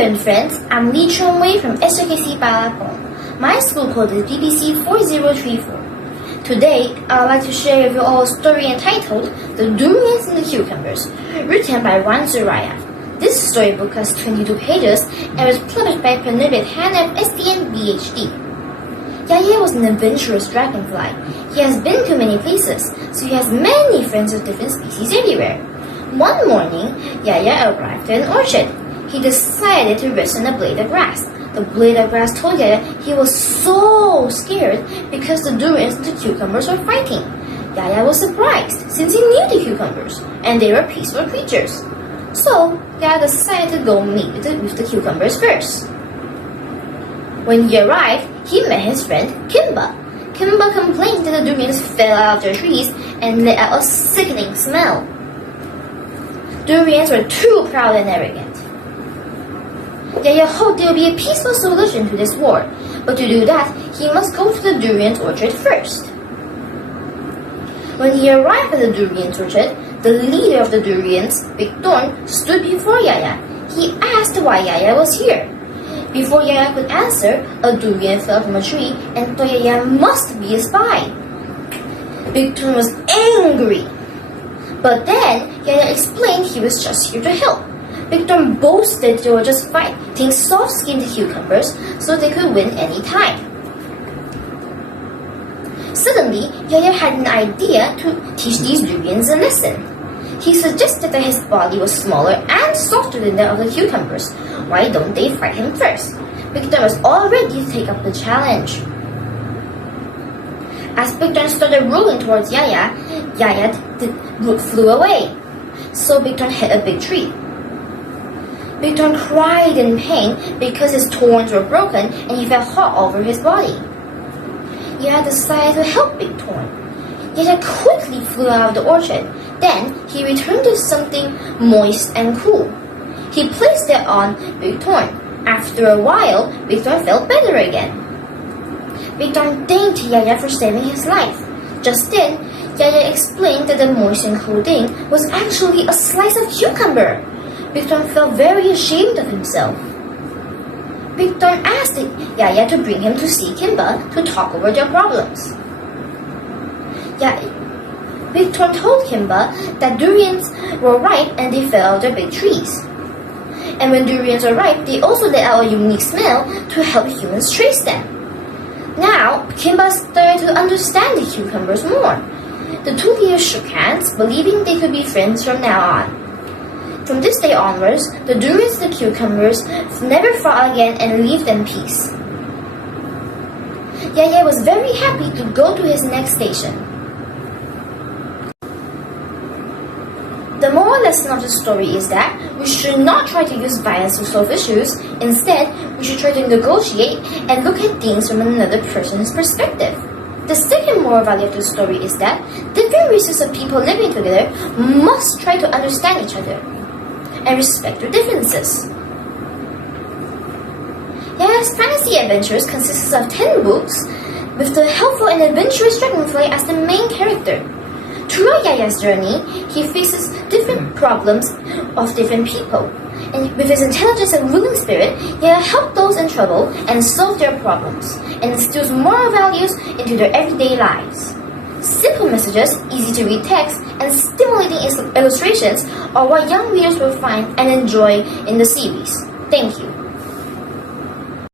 and friends, I'm Chun from SJKC Balakong. My school code is BBC 4034. Today, I would like to share with you all a story entitled The Durians and the Cucumbers, written by Daerah. This storybook has 22 pages and was published by Pencalonan of SDN BHD. Yaya was an adventurous dragonfly. He has been to many places, so he has many friends of different species everywhere. One morning, Yaya arrived at an orchard. He decided to rest on a blade of grass. The blade of grass told Yaya he was so scared because the durians and the cucumbers were fighting. Yaya was surprised since he knew the cucumbers and they were peaceful creatures. So, Yaya decided to go meet with the cucumbers first. When he arrived, he met his friend Kimba. Kimba complained that the durians fell out of their trees and let out a sickening smell. Durians were too proud and arrogant. Yaya hoped there would be a peaceful solution to this war, but to do that, he must go to the Durians orchard first. When he arrived at the Durians orchard, the leader of the Durians, Big Thorn, stood before Yaya. He asked why Yaya was here. Before Yaya could answer, a durian fell from a tree and thought Yaya must be a spy. Big Thorn was angry. But then, Yaya explained he was just here to help. Big Thorn boasted they were just fighting soft-skinned cucumbers so they could win any time. Suddenly, Yaya had an idea to teach these durians a lesson. He suggested that his body was smaller and softer than that of the cucumbers. Why don't they fight him first? Big Thorn was all ready to take up the challenge. As Big Thorn started rolling towards Yaya flew away. So Big Thorn hit a big tree. Big Thorn cried in pain because his thorns were broken and he felt hot all over his body. Yaya decided to help Big Thorn. Yaya quickly flew out of the orchard. Then he returned to something moist and cool. He placed it on Big Thorn. After a while, Big Thorn felt better again. Big Thorn thanked Yaya for saving his life. Just then, Yaya explained that the moist and cool thing was actually a slice of cucumber. Big Thorn felt very ashamed of himself. Big Thorn asked Yaya to bring him to see Kimba to talk over their problems. Big Thorn told Kimba that durians were ripe and they fell out of their big trees. And when durians are ripe, they also let out a unique smell to help humans trace them. Now, Kimba started to understand the cucumbers more. The two leaders shook hands, believing they could be friends from now on. From this day onwards, the durians and the cucumbers never fought again and lived in peace. Yaya was very happy to go to his next station. The moral lesson of the story is that we should not try to use violence to solve issues. Instead, we should try to negotiate and look at things from another person's perspective. The second moral value of the story is that different races of people living together must try to understand each other and respect their differences. Yaya's fantasy adventures consists of 10 books with the helpful and adventurous dragonfly as the main character. Throughout Yaya's journey, he faces different problems of different people. And with his intelligence and willing spirit, Yaya helps those in trouble and solve their problems, and instills moral values into their everyday lives. Simple messages, easy-to-read text, and stimulating illustrations are what young readers will find and enjoy in the series. Thank you.